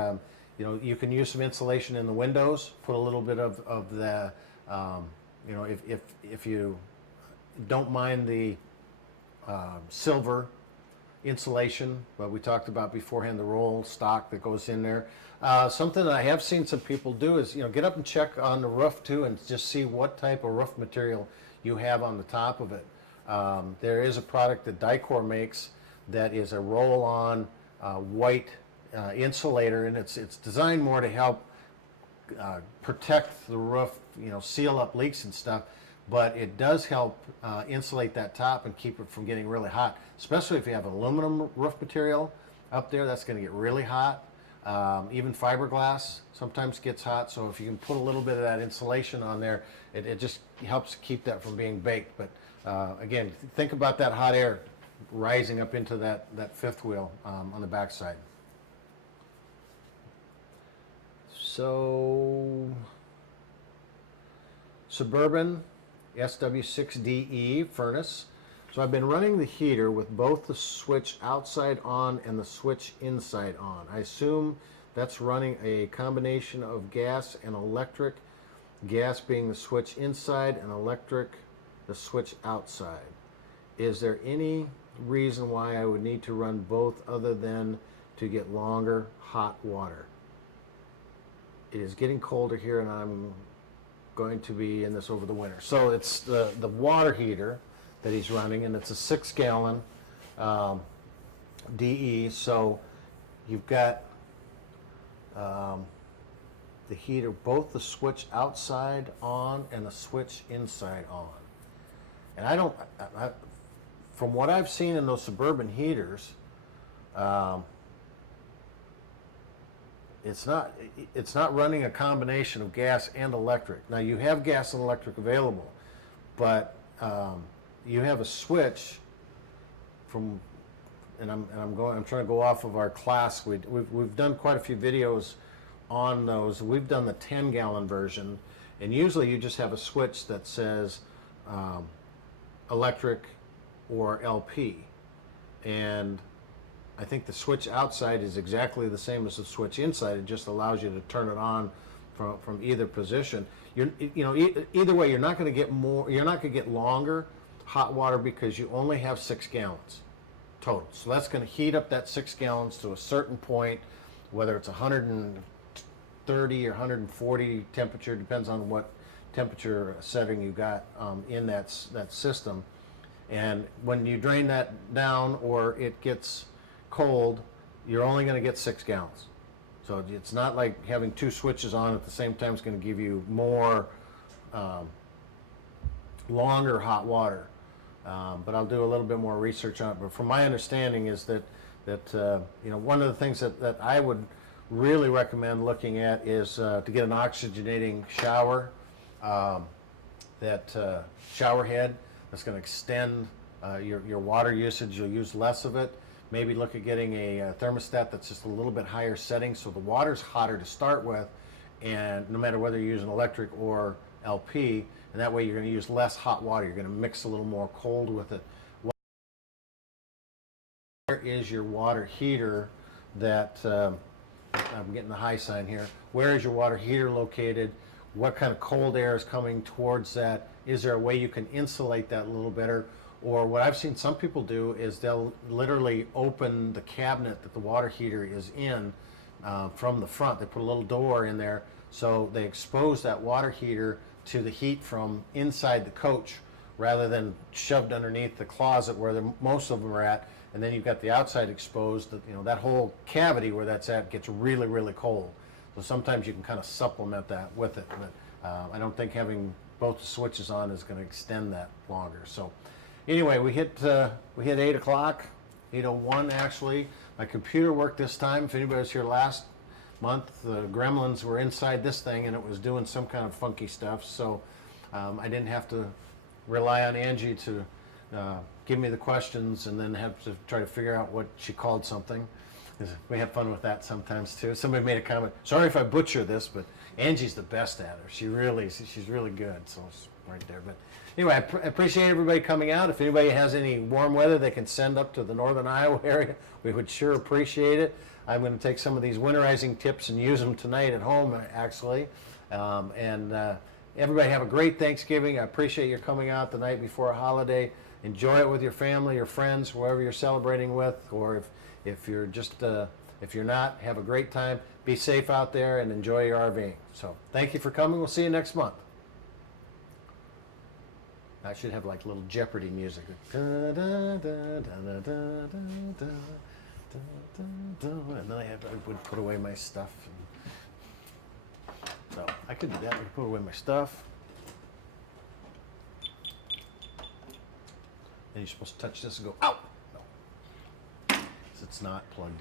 you can use some insulation in the windows. Put a little bit of the if you don't mind the silver insulation, but we talked about beforehand, the roll stock that goes in there. Something that I have seen some people do is get up and check on the roof too, and just see what type of roof material you have on the top of it. There is a product that Dicor makes that is a roll-on white insulator, and it's designed more to help protect the roof, seal up leaks and stuff. But it does help insulate that top and keep it from getting really hot, especially if you have aluminum roof material up there. That's going to get really hot. Even fiberglass sometimes gets hot, so if you can put a little bit of that insulation on there, it just helps keep that from being baked. But again, think about that hot air rising up into that fifth wheel on the back side. So Suburban SW6DE furnace. So I've been running the heater with both the switch outside on and the switch inside on. I assume that's running a combination of gas and electric, gas being the switch inside and electric the switch outside. Is there any reason why I would need to run both other than to get longer hot water? It is getting colder here and I'm going to be in this over the winter. So it's the water heater that he's running, and it's a 6-gallon DE. So you've got the heater, both the switch outside on and the switch inside on. And from what I've seen in those Suburban heaters, it's not running a combination of gas and electric. Now you have gas and electric available, but you have a switch from, and I'm trying to go off of our class. We've done quite a few videos on those. We've done the 10-gallon version, and usually you just have a switch that says electric or LP, and I think the switch outside is exactly the same as the switch inside. It just allows you to turn it on from either position. Either way, you're not going to get more. You're not going to get longer hot water because you only have 6 gallons total. So that's going to heat up that 6 gallons to a certain point, whether it's 130 or 140 temperature, depends on what temperature setting you got in that system. And when you drain that down or it gets cold, you're only going to get 6 gallons. So it's not like having 2 switches on at the same time is going to give you more longer hot water. But I'll do a little bit more research on it. But from my understanding is that one of the things that I would really recommend looking at is to get an oxygenating shower, shower head. It's going to extend your water usage. You'll use less of it. Maybe look at getting a thermostat that's just a little bit higher setting so the water's hotter to start with, and no matter whether you're using electric or LP, and that way you're going to use less hot water. You're going to mix a little more cold with it. Where is your water heater that, I'm getting the high sign here, where is your water heater located? What kind of cold air is coming towards that? Is there a way you can insulate that a little better? Or what I've seen some people do is they'll literally open the cabinet that the water heater is in from the front. They put a little door in there, so they expose that water heater to the heat from inside the coach rather than shoved underneath the closet where most of them are at. And then you've got the outside exposed. That whole cavity where that's at gets really, really cold. So sometimes you can kind of supplement that with it. But I don't think having both the switches on is going to extend that longer. So anyway, we hit 8 o'clock, 8:01 actually. My computer worked this time. If anybody was here last month, the gremlins were inside this thing and it was doing some kind of funky stuff. So I didn't have to rely on Angie to give me the questions and then have to try to figure out what she called something. We have fun with that sometimes too. Somebody made a comment, sorry if I butcher this, but Angie's the best at her. She's really good, so it's right there. But anyway, I appreciate everybody coming out. If anybody has any warm weather they can send up to the northern Iowa area, we would sure appreciate it. I'm going to take some of these winterizing tips and use them tonight at home, actually. Everybody have a great Thanksgiving. I appreciate your coming out the night before a holiday. Enjoy it with your family, your friends, whoever you're celebrating with, or if you're just if you're not, have a great time. Be safe out there and enjoy your RVing. So thank you for coming. We'll see you next month. I should have like little Jeopardy music. And then I would put away my stuff. So I could do that. I could put away my stuff. Then you're supposed to touch this and go, ow! No. It's not plugged in.